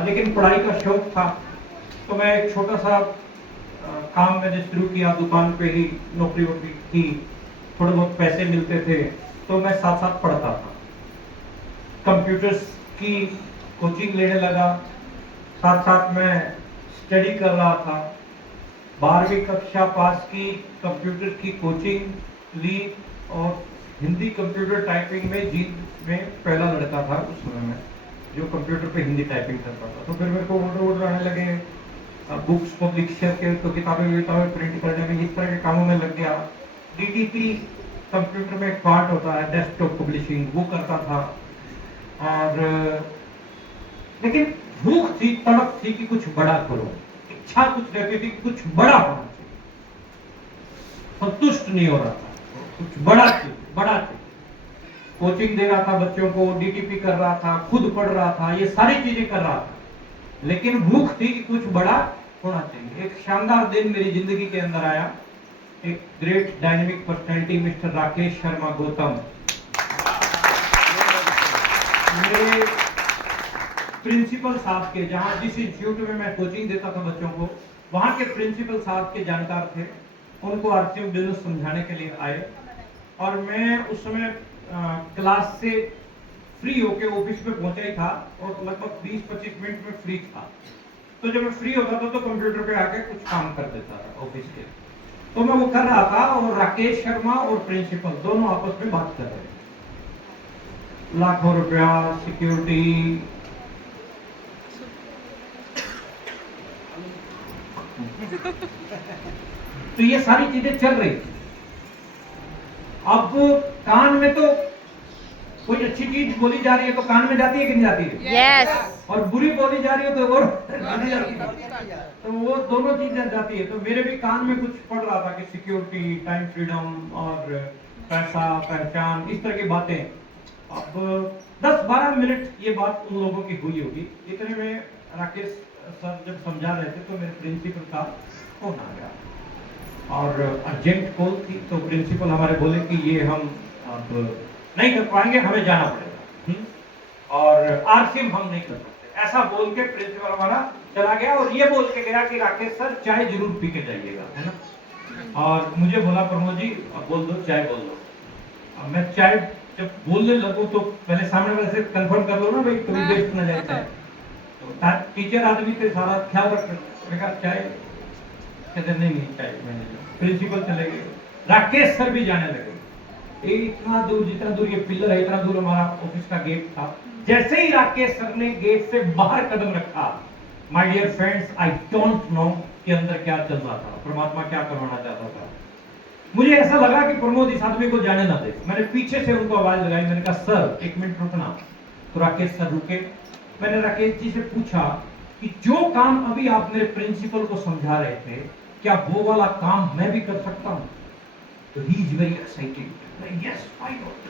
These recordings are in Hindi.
लेकिन पढ़ाई का शौक था, तो मैं एक छोटा सा काम मैंने शुरू किया। दुकान पे ही नौकरी वोकरी की, थोड़े बहुत पैसे मिलते थे, तो मैं साथ साथ पढ़ता था। कंप्यूटर्स की कोचिंग लेने लगा, साथ साथ मैं स्टडी कर रहा था। 12वीं कक्षा पास की, कंप्यूटर की कोचिंग ली और हिंदी कंप्यूटर टाइपिंग में जींद में पहला लड़का था उस समय में जो कंप्यूटर पे हिंदी टाइपिंग करता था। तो फिर मेरे को ऑर्डर आने लगे, बुक्स पब्लिशर के, तो किताबें प्रिंट करने में, इस तरह के कामों में लग गया। डीटीपी कंप्यूटर में एक पार्ट होता है डेस्कटॉप पब्लिशिंग, वो करता था। और लेकिन भूख थी, तड़प थी कि कुछ बड़ा करो, इच्छा कुछ रहती थी कि कुछ बड़ा होना चाहिए, संतुष्ट नहीं हो रहा था, कुछ बड़ा चाहिए, बड़ा चाहिए। कोचिंग दे रहा था बच्चों को, डीटीपी कर रहा था, खुद पढ़ रहा था, ये सारी चीजें कर रहा था, लेकिन भूख थी कि कुछ बड़ा होना चाहिए। एक शानदार दिन मेरी जिंदगी के अंदर आया। एक great dynamic personality mister Rakesh Sharma Gautam, मेरे प्रिंसिपल साहब के, जहां जिस इंस्टीट्यूट में मैं कोचिंग देता था बच्चों को, वहां के प्रिंसिपल साहब के जानकार थे। उनको आरसीएम बिजनेस समझाने के लिए आए और मैं उस समय क्लास से फ्री होके ऑफिस में पहुंचा ही था और लगभग 20-25 मिनट में फ्री था। तो जब मैं फ्री होता था तो कंप्यूटर पे आके कुछ काम कर देता था ऑफिस के। तो मैं वो कर रहा था और राकेश शर्मा और प्रिंसिपल दोनों आपस में बात कर रहे थे। लाखों रुपया सिक्योरिटी, तो ये सारी चीजें चल रही थी। अब कान में तो कोई अच्छी चीज बोली जा रही है तो कान में जाती है कि नहीं जाती है? यस। और बुरी बोली जा रही है तो और नहीं जाती है। तो वो दोनों चीजें जाती है। तो मेरे भी कान में कुछ पड़ रहा था कि सिक्योरिटी, टाइम फ्रीडम और पैसा, पहचान, इस तरह की बातें। अब 10-12 मिनट ये बात उन लोगों की हुई होगी। इतने में राकेश सर जब समझा रहे थे तो मेरे प्रिंसिपल का फोन आ गया और अर्जेंट कॉल थी। तो प्रिंसिपल हमारे बोले कि ये हम अब नहीं कर पाएंगे, हमें जाना पड़ेगा और आरसीएम हम नहीं कर सकते, ऐसा बोल के प्रिंसिपल हमारा चला गया और ये बोल के गया कि राकेश सर चाय जरूर पी के जाइएगा, है ना। और मुझे बोला प्रमोद जी बोल दो, चाय बोल दो। मैं चाय जब बोलने लगूं तो पहले सामने वाले से कंफर्म कर लो ना भाई, कभी वेस्ट ना जाए चाय। तो टीचर आदमी थे, सारा ख्याल रख, चाय कहते नहीं चाय। मैंने प्रिंसिपल चले गए, राकेश सर भी जाने लगे। इतना दूर, जितना दूर ये पिलर है, इतना दूर हमारा ऑफिस का गेट था। जैसे ही राकेश सर ने गेट से बाहर कदम रखा, my dear friends, I don't know कि अंदर क्या चल रहा था, परमात्मा क्या करवाना चाहता था। मुझे ऐसा लगा कि प्रमोद इस आदमी को जाने ना दे। मैंने पीछे से उनको आवाज लगाई, मैंने कहा सर 1 मिनट रुकना। तो राकेश सर रुके। मैंने राकेश जी से पूछा कि जो काम अभी आप मेरे प्रिंसिपल को समझा रहे थे, क्या वो वाला काम मैं भी कर सकता हूं? तो he is very excited. Yes why not,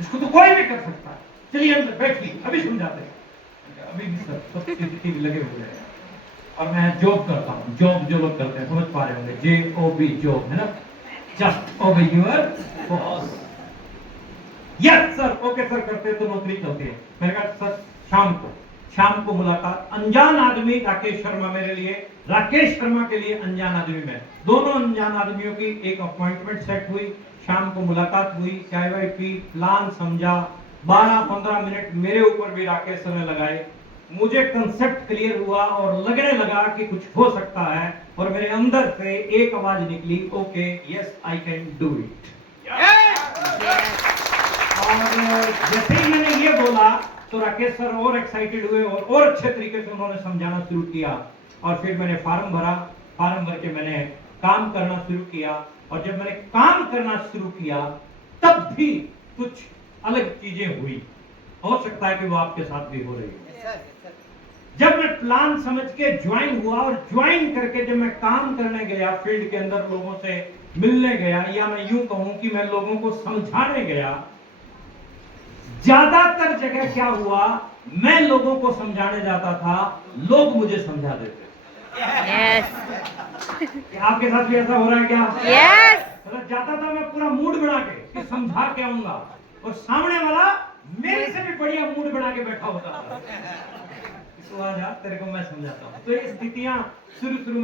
इसको तो कोई भी कर सकता है, चलिए अंदर बैठिए, अभी समझाते हैं। अभी भी सर सब सीसीटीवी लगे हुए हैं और मैं जॉब करता हूँ। जॉब जो लोग करते हैं समझ पा रहे होंगे, JOB जॉब, है ना, जस्ट ओबे your boss. Yes sir, okay sir, करते तो नौकरी चलती है। मैंने कहा सर शाम को मुलाकात। अनजान आदमी राकेश शर्मा मेरे लिए, राकेश शर्मा के लिए अनजान आदमी में, दोनों अनजान आदमियों की एक अपॉइंटमेंट सेट हुई। शाम को मुलाकात हुई, चाय वाय पी, प्लान समझा। 12-15 मिनट मेरे ऊपर भी राकेश सर ने लगाए। मुझे कंसेप्ट क्लियर हुआ और लगने लगा कि कुछ हो सकता है और मेरे अंदर से एक आवाज निकली, okay yes I can do it. और जैसे ही मैंने ये बोला तो राकेश सर और एक्साइटेड हुए और अच्छे तरीके से उन्होंने समझाना शुरू किया। और फिर मैंने फॉर्म भरा, फॉर्म भर के मैंने काम करना शुरू किया। और जब मैंने काम करना शुरू किया तब भी कुछ अलग चीजें हुई। हो सकता है कि वो आपके साथ भी हो रही है। जब मैं प्लान समझ के ज्वाइन हुआ और ज्वाइन करके जब मैं काम करने गया, फील्ड के अंदर लोगों से मिलने गया, या मैं यूं कहूं कि मैं लोगों को समझाने गया, ज्यादातर जगह क्या हुआ, मैं लोगों को समझाने जाता था, लोग मुझे समझा देते। यस। आपके साथ भी ऐसा हो रहा है क्या? यस। मतलब जाता था मैं पूरा मूड बना के कि समझा के आऊंगा और सामने वाला मेरे से भी बढ़िया मूड बना के बैठा होता था। तो आ जा, तेरे को मैं समझाता हूँ। तो ये स्थितियाँ शुरू शुरू में